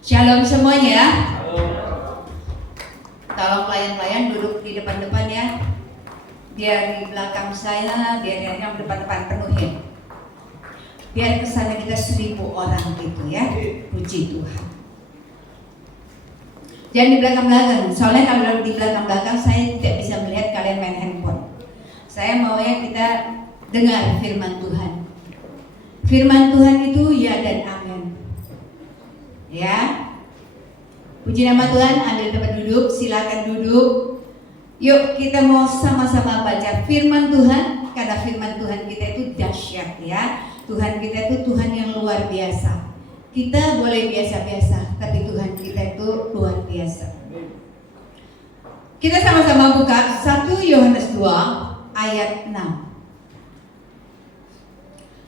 Shalom semuanya. Tolong pelayan-pelayan duduk di depan-depan ya. Biar di belakang saya, biar yang depan-depan penuh ya. Biar kesannya kita 1000 orang gitu ya. Puji Tuhan. Jangan di belakang-belakang. Soalnya kalau di belakang-belakang saya tidak bisa melihat kalian main handphone. Saya mau ya kita dengar firman Tuhan. Firman Tuhan itu ya dan amin. Ya, puji nama Tuhan. Ambil tempat duduk, silakan duduk. Yuk kita mau sama-sama baca firman Tuhan. Karena firman Tuhan kita itu dahsyat ya. Tuhan kita itu Tuhan yang luar biasa. Kita boleh biasa-biasa, tapi Tuhan kita itu luar biasa. Kita sama-sama buka 1 Yohanes 2 ayat 6.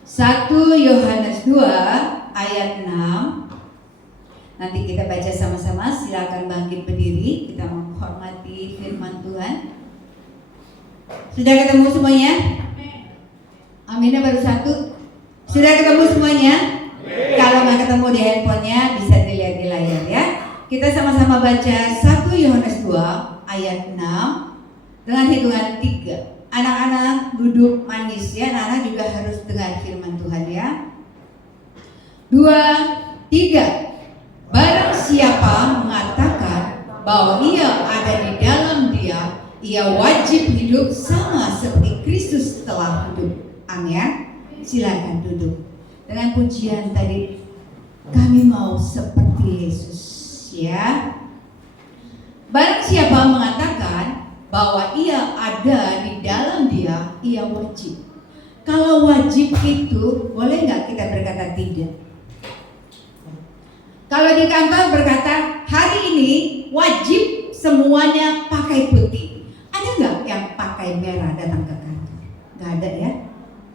1 Yohanes 2 ayat 6. Nanti kita baca sama-sama, silakan bangkit berdiri, kita menghormati firman Tuhan. Sudah ketemu semuanya? Aminnya baru 1. Sudah ketemu semuanya? Kalau nggak ketemu di handphonenya bisa dilihat di layar ya. Kita sama-sama baca 1 Yohanes 2 ayat 6 dengan hitungan 3. Anak-anak duduk manis ya, anak-anak juga harus dengar firman Tuhan ya. 2, 3. Barang siapa mengatakan bahwa ia ada di dalam dia, ia wajib hidup sama seperti Kristus telah hidup. Amin. Silakan duduk. Dengan pujian tadi, kami mau seperti Yesus ya. Barang siapa mengatakan bahwa ia ada di dalam dia, ia wajib. Kalau wajib itu, boleh nggak kita berkata tidak? Kalau di kantor berkata, hari ini wajib semuanya pakai putih. Ada nggak yang pakai merah datang ke kantor? Nggak ada ya.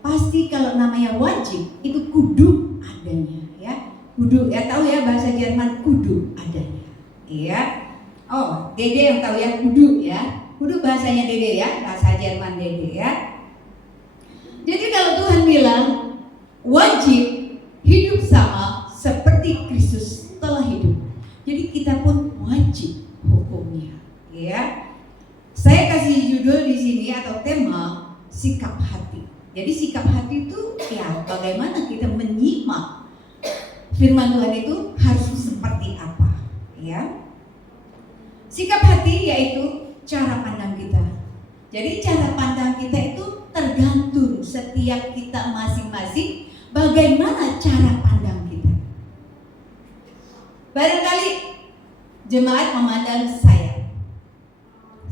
Pasti kalau namanya wajib, itu kudu adanya ya. Kudu, ya tahu ya bahasa Jerman, kudu adanya. Iya. Oh, Dede yang tahu ya, kudu ya. Kudu bahasanya Dede ya, bahasa Jerman Dede ya. Jadi kalau Tuhan bilang, wajib hidup sama seperti Kristus telah hidup. Jadi kita pun wajib hukumnya, ya. Saya kasih judul di sini atau tema sikap hati. Jadi sikap hati itu ya bagaimana kita menyimak firman Tuhan itu harus seperti apa, ya. Sikap hati yaitu cara pandang kita. Jadi cara pandang kita itu tergantung setiap kita masing-masing bagaimana cara pandang kita. Barangkali jemaat memandang saya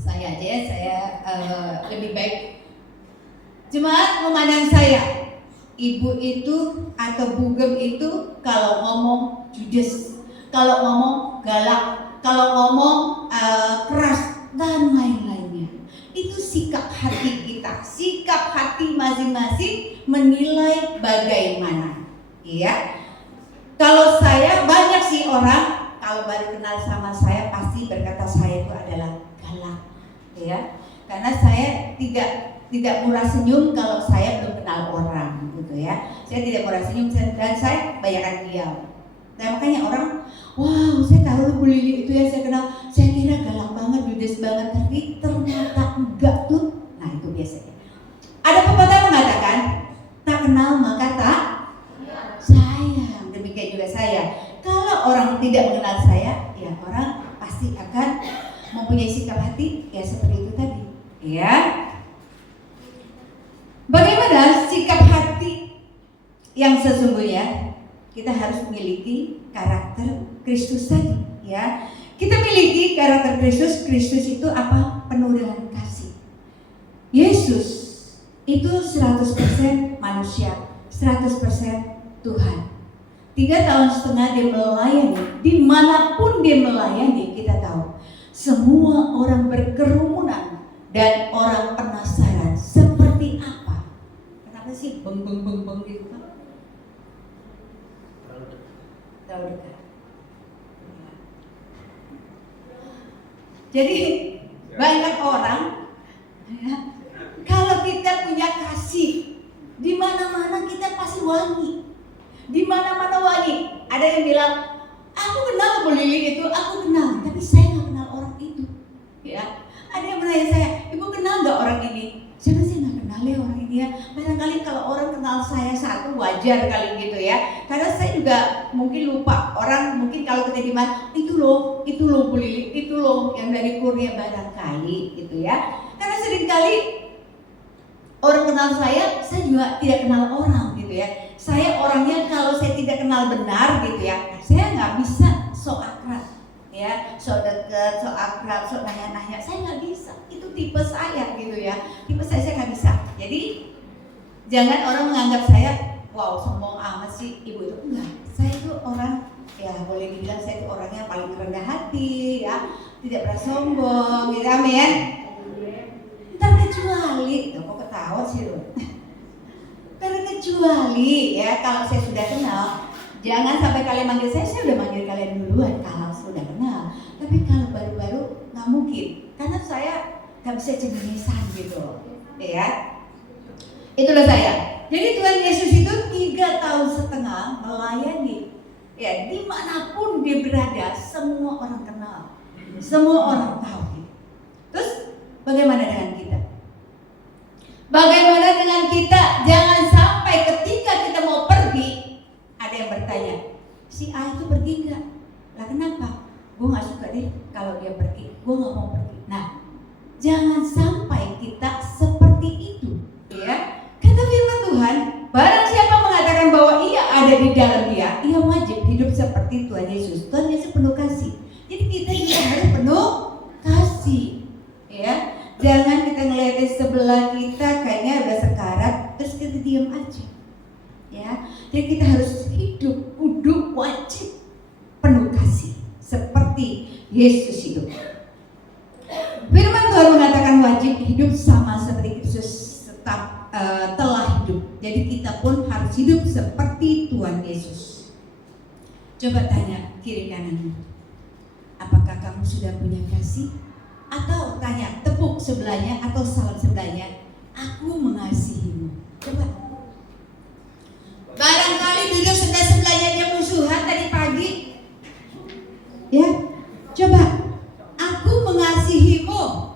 aja ya, saya lebih baik. Jemaat memandang saya, ibu itu atau bugem itu kalau ngomong judes, kalau ngomong galak, kalau ngomong keras dan lain-lainnya. Itu sikap hati kita, sikap hati masing-masing menilai bagaimana, ya. Kalau saya, banyak sih orang kalau baru kenal sama saya pasti berkata saya itu adalah galak, ya. Karena saya tidak murah senyum kalau saya belum kenal orang, gitu ya. Saya tidak murah senyum dan saya banyakkan diam. Nah makanya orang, wow, saya tahu Bu Lili itu ya, saya kenal, saya kira galak banget, judes banget, tapi ternyata enggak tuh. Nah itu biasanya. Ada pepatah mengatakan, tak kenal maka tak sayang. Demikian juga saya. Kalau orang tidak mengenal saya, ya orang pasti akan mempunyai sikap hati ya seperti itu tadi. Ya. Bagaimana sikap hati yang sesungguhnya? Kita harus memiliki karakter Kristus tadi, ya. Kita miliki karakter Kristus. Kristus itu apa? Penuh dengan kasih. Yesus itu 100% manusia, 100% Tuhan. 3,5 tahun dia melayani, dimanapun dia melayani kita tahu semua orang berkerumunan dan orang penasaran seperti apa. Kenapa sih beng gitu kan? Terlalu dekat. Jadi banyak orang ya, kalau kita punya kasih di mana-mana kita pasti wangi. Di mana-mana wangi. Ada yang bilang, aku aku kenal Bu Lili itu, aku kenal, tapi saya nggak kenal orang itu. Ya, ada yang menanya saya, ibu kenal nggak orang ini? Saya nggak kenal ya orang ini ya. Barangkali kalau orang kenal saya satu wajar kali gitu ya. Karena saya juga mungkin lupa orang, mungkin kalau kita di mana itu loh Bu Lili, itu loh yang dari Kurnia barangkali gitu ya. Karena seringkali orang kenal saya juga tidak kenal orang gitu ya. Saya orangnya kalau saya tidak kenal benar gitu ya, saya nggak bisa sok akrab ya, sok deket, sok akrab, sok nanya-nanya, saya nggak bisa. Itu tipe saya gitu ya, tipe saya nggak bisa. Jadi jangan orang menganggap saya wow sombong amat sih ibu itu, enggak. Saya itu orang ya boleh dibilang saya itu orang yang paling rendah hati ya, tidak pernah sombong gitu, amin. Terkecuali, kok ketawa sih lo? Terkecuali ya kalau saya sudah kenal, jangan sampai kalian manggil saya udah manggil kalian duluan kalau sudah kenal. Tapi kalau baru-baru nggak mungkin, karena saya nggak bisa cengengesan gitu, ya. Itulah saya. Jadi Tuhan Yesus itu 3,5 tahun melayani, ya dimanapun dia berada, semua orang kenal, semua orang tahu. Terus bagaimana dengan kita? Bagaimana dengan kita? Jangan sampai ketika kita mau pergi, ada yang bertanya, si A itu pergi enggak? Lah kenapa? Gue gak suka deh kalau dia pergi, gue gak mau pergi. Nah, jangan sampai kita seperti itu, ya. Kata firman Tuhan, barang siapa mengatakan bahwa ia ada di dalam dia, ia wajib hidup seperti Tuhan Yesus. Tuhan Yesus penuh kasih. Jadi kita juga harus penuh kasih, ya. Jangan kita ngeliatin sebelah kita kayaknya udah sekarat, terus kita diam aja, ya. Jadi kita harus hidup, kudu wajib penuh kasih seperti Yesus hidup. Firman Tuhan mengatakan wajib hidup sama seperti Yesus telah hidup. Jadi kita pun harus hidup seperti Tuhan Yesus. Coba tanya kiri kananmu, apakah kamu sudah punya kasih? Atau tanya, tepuk sebelahnya atau salam sebelahnya, aku mengasihimu. Coba. Barangkali duduk sebelahnya dia musuhan tadi pagi. Ya, coba. Aku mengasihimu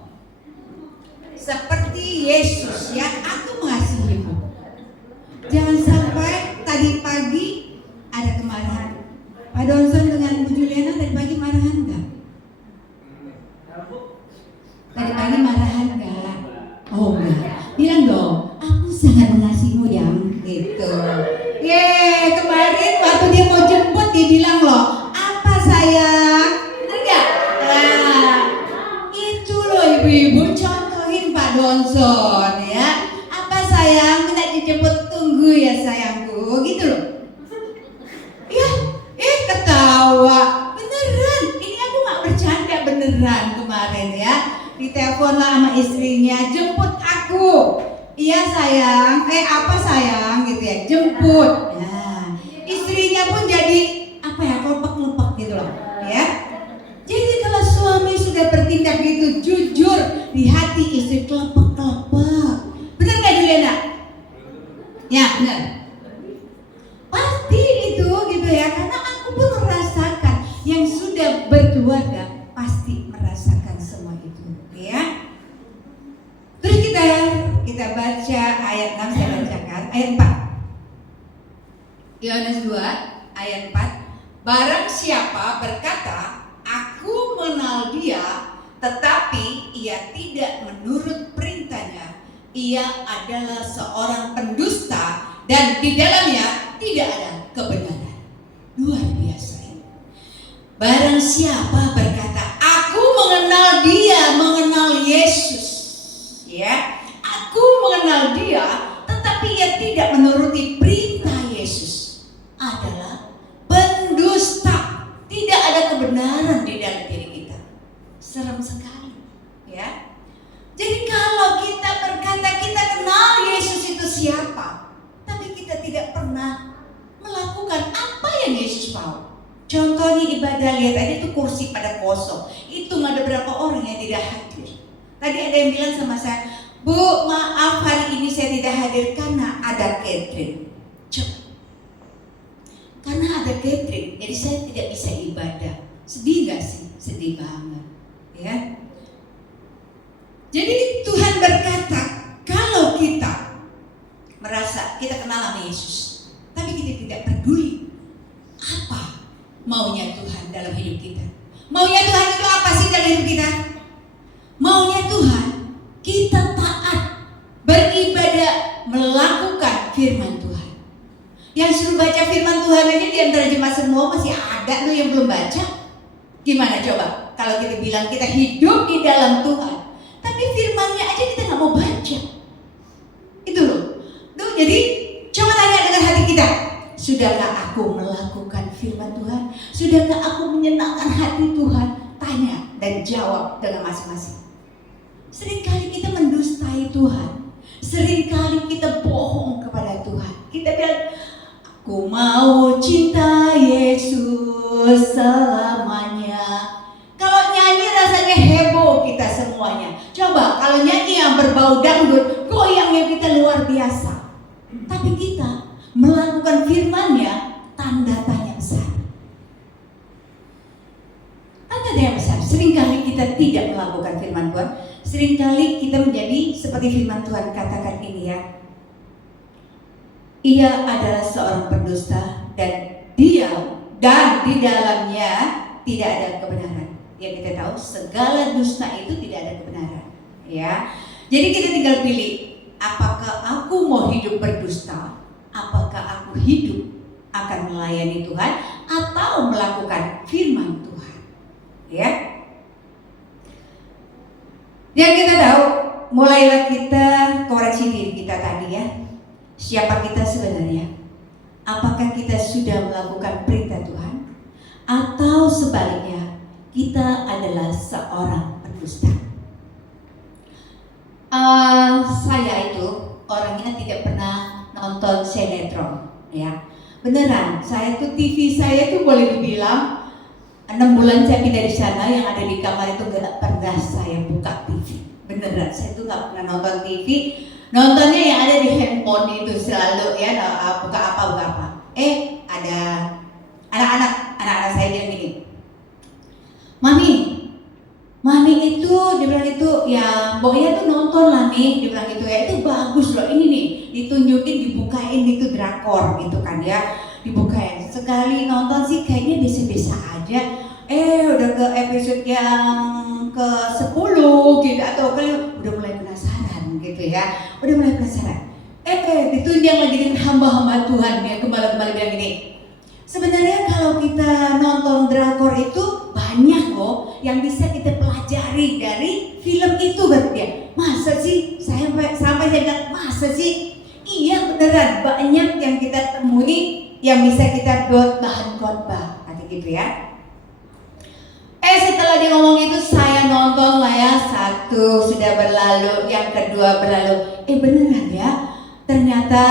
seperti Yesus, ya. Aku mengasihimu. Jangan sampai tadi pagi ada kemarahan. Pak Donson dengan Bu Juliana tadi pagi marahan enggak? Tadi pagi marahan enggak? Oh enggak. Bilang dong, aku sangat mengasihimu yang gitu. Kemarin waktu dia mau jemput dia bilang loh, apa sayang? Bener enggak? Nah, itu loh ibu-ibu contohin Pak Donson ya. Apa sayang? Minta dijemput, tunggu ya sayangku, gitu loh. Ya, ketawa. Beneran, ini aku gak bercanda, beneran kemarin ya. Ditelepon lah sama istrinya, jemput aku. Iya sayang, apa sayang gitu ya, jemput. Nah, istrinya pun jadi apa ya, kelepek-kelepek gitu loh, ya. Jadi kalau suami sudah bertindak gitu, jujur di hati istri kelepek-kelepek. Bener gak Juliana? Ya bener. Pasti itu gitu ya, karena aku pun merasakan yang sudah berkeluarga pasti merasakan semua itu, ya. Terus kita baca ayat 6, saya bacakan ayat 4. Yohanes 2 ayat 4. Barang siapa berkata, aku mengenal dia, tetapi ia tidak menurut perintahnya, ia adalah seorang pendusta dan di dalamnya tidak ada kebenaran. Luar biasa ini. Barang siapa berkata, aku mengenal dia, mengenal Yesus, ya, aku mengenal dia, tetapi ia tidak menuruti perintah Yesus, adalah pendusta. Tidak ada kebenaran di dalam diri kita. Serem sekali, ya. Jadi kalau kita berkata kita kenal Yesus itu siapa, tapi kita tidak pernah melakukan apa yang Yesus mau. Contohnya ibadah, lihat aja itu kursi pada kosong. Itu ada berapa orang yang tidak hadir. Tadi ada yang bilang sama saya, Bu, maaf hari ini saya tidak hadir karena ada catering. Coba. Karena ada catering, jadi Jadi saya tidak bisa ibadah. Sedih gak sih? Sedih banget, ya. Jadi Tuhan berkata, kalau kita merasa kita kenal sama Yesus, tapi kita tidak peduli apa maunya Tuhan dalam hidup kita. Maunya Tuhan itu apa sih dalam hidup kita? Maunya Tuhan kita taat, beribadah, melakukan firman Tuhan. Yang suruh baca firman Tuhan aja di antara jemaat semua masih ada tuh yang belum baca. Gimana coba kalau kita bilang kita hidup di dalam Tuhan, tapi firmannya aja kita nggak mau baca? Itu loh. Tuh, jadi coba tanya dengan hati kita, sudahkah aku melakukan firman Tuhan? Sudahkah aku menyenangkan hati Tuhan? Tanya dan jawab dengan masing-masing. Seringkali kita mendustai Tuhan. Seringkali kita bohong kepada Tuhan. Kita bilang, aku mau cinta Yesus selamanya. Kalau nyanyi rasanya heboh kita semuanya. Coba kalau nyanyi yang berbau dangdut, goyangnya kita luar biasa. Tapi kita melakukan firman-Nya, tanda tanya besar. Tanda tanya besar. Seringkali kita tidak melakukan firman Tuhan. Seringkali kita menjadi seperti firman Tuhan katakan ini ya. Ia adalah seorang pendusta dan diam dan di dalamnya tidak ada kebenaran. Ya kita tahu segala dusta itu tidak ada kebenaran. Ya, jadi kita tinggal pilih. Apakah aku mau hidup berdusta? Apakah aku hidup akan melayani Tuhan atau melakukan firman Tuhan? Ya. Yang kita tahu, mulailah kita koreksi diri kita tadi ya. Siapa kita sebenarnya? Apakah kita sudah melakukan perintah Tuhan? Atau sebaliknya, kita adalah seorang pendusta? Saya itu orangnya tidak pernah nonton sinetron, ya. Beneran, saya tuh TV saya tuh boleh dibilang 6 bulan saya pindah di sana, yang ada di kamar itu gak pernah saya buka TV. Beneran, saya tuh gak pernah nonton TV. Nontonnya yang ada di handphone itu selalu ya, buka apa. Ada anak-anak saya bilang gini, Mami itu, dia bilang itu ya, pokoknya tuh nonton lah nih, dia bilang gitu ya, itu bagus loh, ini nih, ditunjukin, dibukain gitu drakor gitu kan ya, dibukain. Sekali nonton sih kayaknya biasa-biasa aja, udah ke episode yang ke-10 gitu, atau kali udah mulai penasaran gitu ya, ditunjang lagi dengan hamba-hamba Tuhan yang kembali bilang gini, sebenarnya kalau kita nonton drakor itu banyak loh yang bisa kita pelajari dari film itu, kata dia. Masa sih? Sampai saya bilang, masa sih? Iya beneran, banyak yang kita temui yang bisa kita buat bahan khotbah, kata gitu ya. Setelah dia ngomong itu, saya nonton lah ya, satu sudah berlalu, yang kedua berlalu. Beneran ya, ternyata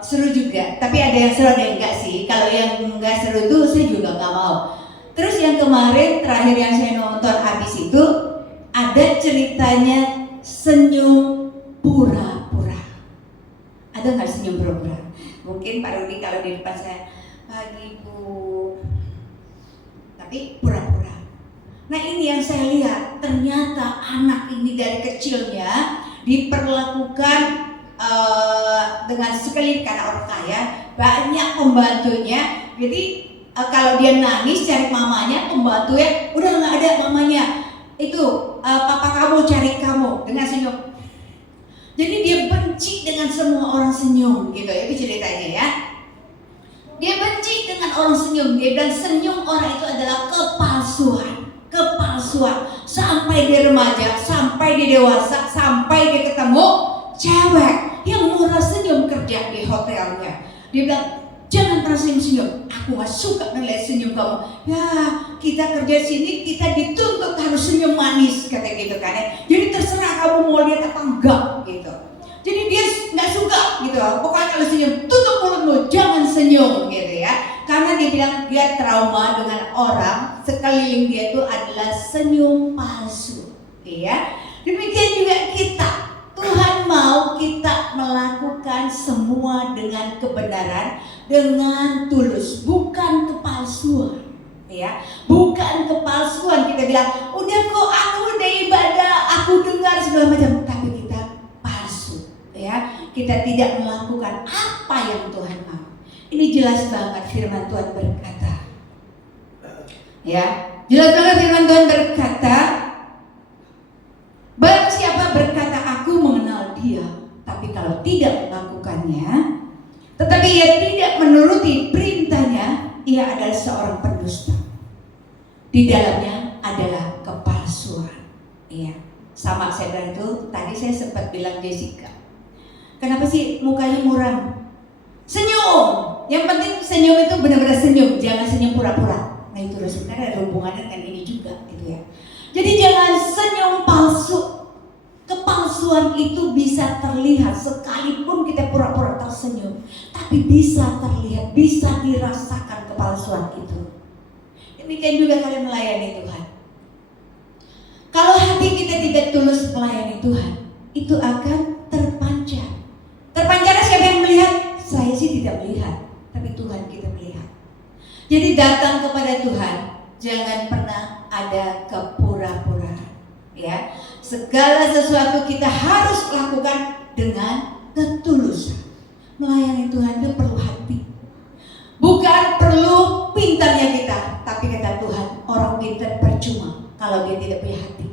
seru juga. Tapi ada yang seru, ada yang enggak sih. Kalau yang enggak seru tuh saya juga enggak mau. Terus yang kemarin terakhir yang saya nonton habis itu, ada ceritanya senyum pura-pura. Ada nggak senyum pura-pura? Mungkin Pak Rudi kalau di depan saya, pagi Bu, tapi pura-pura. Nah ini yang saya lihat, ternyata anak ini dari kecilnya diperlakukan dengan sekeliling, karena orang kaya, banyak pembantunya. Jadi kalau dia nangis cari mamanya, pembantunya udah nggak ada mamanya, itu papa kamu cari kamu, dengan senyum. Jadi dia benci dengan semua orang senyum gitu, itu ceritanya ya. Dia benci dengan orang senyum. Dia bilang senyum orang itu adalah kepalsuan. Sampai dia remaja, sampai dia dewasa, sampai dia ketemu cewek yang murah senyum kerja di hotelnya. Dia bilang, jangan pernah senyum-senyum. Aku gak suka melihat senyum kamu. Ya, kita kerja sini, kita dituntut harus senyum manis, kata gitu kan ya. Jadi terserah kamu mau lihat apa enggak gitu. Jadi dia nggak suka gitu. Pokoknya kalau senyum, tutup mulutmu, jangan senyum gitu ya. Karena dia bilang dia trauma dengan orang sekeliling dia itu adalah senyum palsu. Ya. Demikian juga kita. Tuhan mau kita melakukan semua dengan kebenaran, dengan tulus, bukan kepalsuan. Ya, bukan kepalsuan. Kita bilang, udah kok aku udah ibadah, aku dengar segala macam, tapi kita palsu. Ya, kita tidak melakukan apa yang Tuhan mau. Ini jelas banget firman Tuhan berkata. Ya, jelas banget firman Tuhan berkata, barang siapa berkata aku mengenal dia, tapi kalau tidak melakukannya, tetapi ia tidak menuruti perintahnya, ia adalah seorang pendusta. Di dalamnya adalah kepalsuan. Iya, sama saya bilang itu. Tadi saya sempat bilang Jessica, kenapa sih mukanya muram? Senyum. Yang penting senyum itu benar-benar senyum, jangan senyum pura-pura. Nah itu sebenarnya ada hubungannya dengan ini juga, gitu ya. Jadi jangan senyum palsu. Kepalsuan itu bisa terlihat sekalipun kita pura-pura tersenyum, tapi bisa terlihat, bisa dirasakan kepalsuan itu. Demikian juga kalian melayani Tuhan. Kalau hati kita tidak tulus melayani Tuhan, itu akan terpancar. Terpancar siapa yang melihat? Saya sih tidak melihat, tapi Tuhan kita melihat. Jadi datang kepada Tuhan, jangan pernah ada kepura-puraan. Ya, segala sesuatu kita harus lakukan dengan ketulusan. Melayani Tuhan itu perlu hati. Bukan perlu pintarnya kita, tapi kata Tuhan, orang pintar percuma kalau dia tidak punya hati.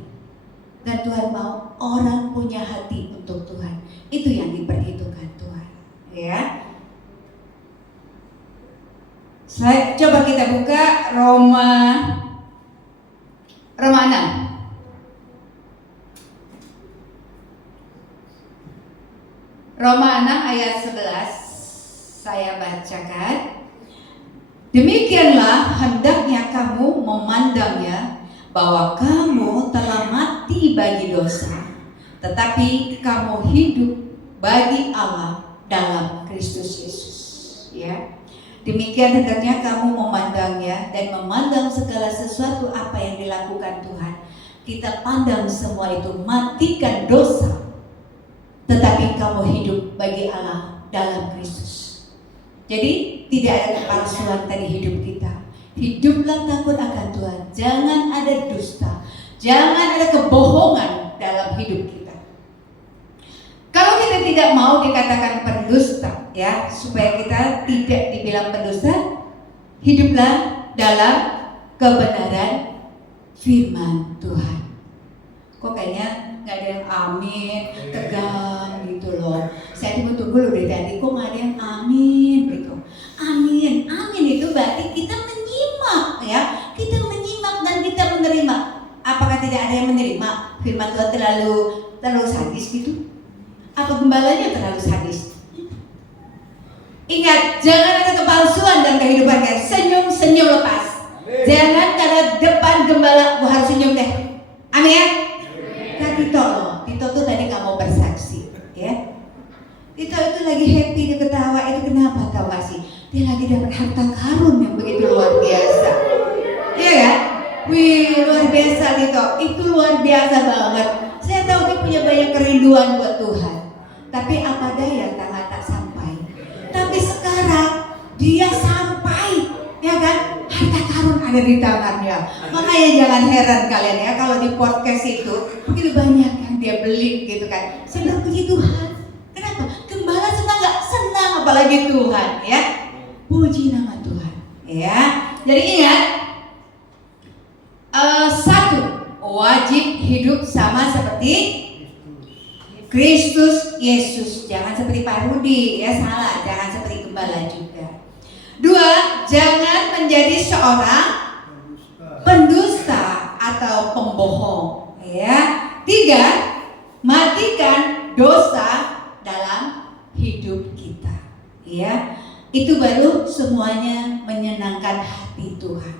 Dan Tuhan mau orang punya hati untuk Tuhan. Itu yang diperhitungkan Tuhan. Ya. Coba kita buka Roma 6. Roma 6 ayat 11 saya bacakan. Demikianlah hendaknya kamu memandangnya, bahwa kamu telah mati bagi dosa, tetapi kamu hidup bagi Allah dalam Kristus Yesus. Ya, demikian hendaknya kamu memandangnya, dan memandang segala sesuatu apa yang dilakukan Tuhan. Kita pandang semua itu, matikan dosa, tetapi kamu hidup bagi Allah dalam Kristus. Jadi tidak ada kepalsuan tadi hidup kita. Hiduplah takut akan Tuhan. Jangan ada dusta, jangan ada kebohongan dalam hidup kita. Kalau kita tidak mau dikatakan pendusta, ya, supaya kita tidak dibilang pendusta, hiduplah dalam kebenaran firman Tuhan. Kok kayaknya nggak ada yang amin, tegang gitu loh. Saya tunggu loh dari tadi, kok nggak ada yang amin gitu. Amin, amin itu berarti kita menyimak, ya, kita menyimak dan kita menerima. Apakah tidak ada yang menerima firman Tuhan terlalu sadis gitu? Apa gembalanya terlalu sadis? Ingat, jangan ada kepalsuan dalam kehidupan kita. Senyum lepas. Jangan karena depan gembala gua harus senyum deh. Amin ya? Tito tuh tadi nggak mau bersaksi, ya. Tito itu lagi happy, dia ketawa. Itu kenapa tahu gak sih? Dia lagi dapat harta karun yang begitu luar biasa. Iya kan? Wih, luar biasa Tito. Itu luar biasa banget. Saya tahu dia punya banyak kerinduan buat Tuhan. Tapi apa daya tangan tak sampai. Tapi sekarang dia sampai, ya kan? Harta karun ada di tangannya. Makanya jangan heran kalian ya kalau di podcast itu begitu banyak yang dia beli gitu kan. Saya bilang puji Tuhan. Kenapa? Gembala senang nggak? Senang, apalagi Tuhan, ya. Puji nama Tuhan, ya. Jadi ingat, satu, wajib hidup sama seperti Kristus Yesus. Jangan seperti Pak Rudi, ya, salah. Jangan seperti gembala juga. Dua, jangan menjadi seorang pendusta atau pembohong, ya. Tiga, matikan dosa dalam hidup kita, ya. Itu baru semuanya menyenangkan hati Tuhan.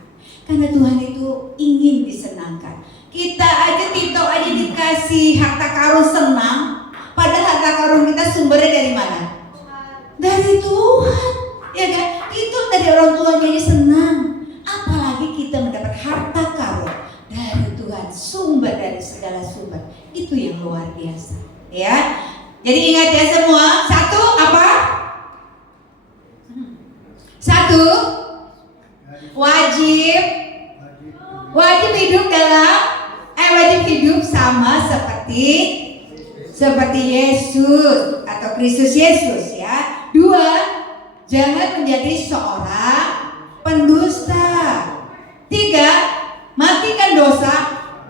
Karena Tuhan itu ingin disenangkan. Kita aja, Tito aja dikasih harta karun senang, padahal harta karun kita sumbernya dari mana? Dari Tuhan, ya kan? Itu dari orang tua jadi senang. Apalagi kita mendapat harta karun dari Tuhan, sumber dari segala sumber. Itu yang luar biasa, ya. Jadi ingat ya semua, satu apa? Satu, wajib hidup wajib hidup sama seperti Yesus atau Kristus Yesus ya. Dua, jangan menjadi seorang pendusta. Tiga, matikan dosa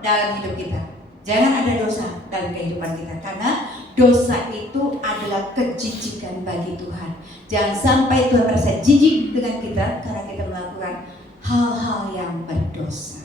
dalam hidup kita. Jangan ada dosa dalam kehidupan kita, karena dosa itu adalah kejijikan bagi Tuhan. Jangan sampai Tuhan merasa jijik dengan kita karena kita melakukan hal-hal yang berdosa.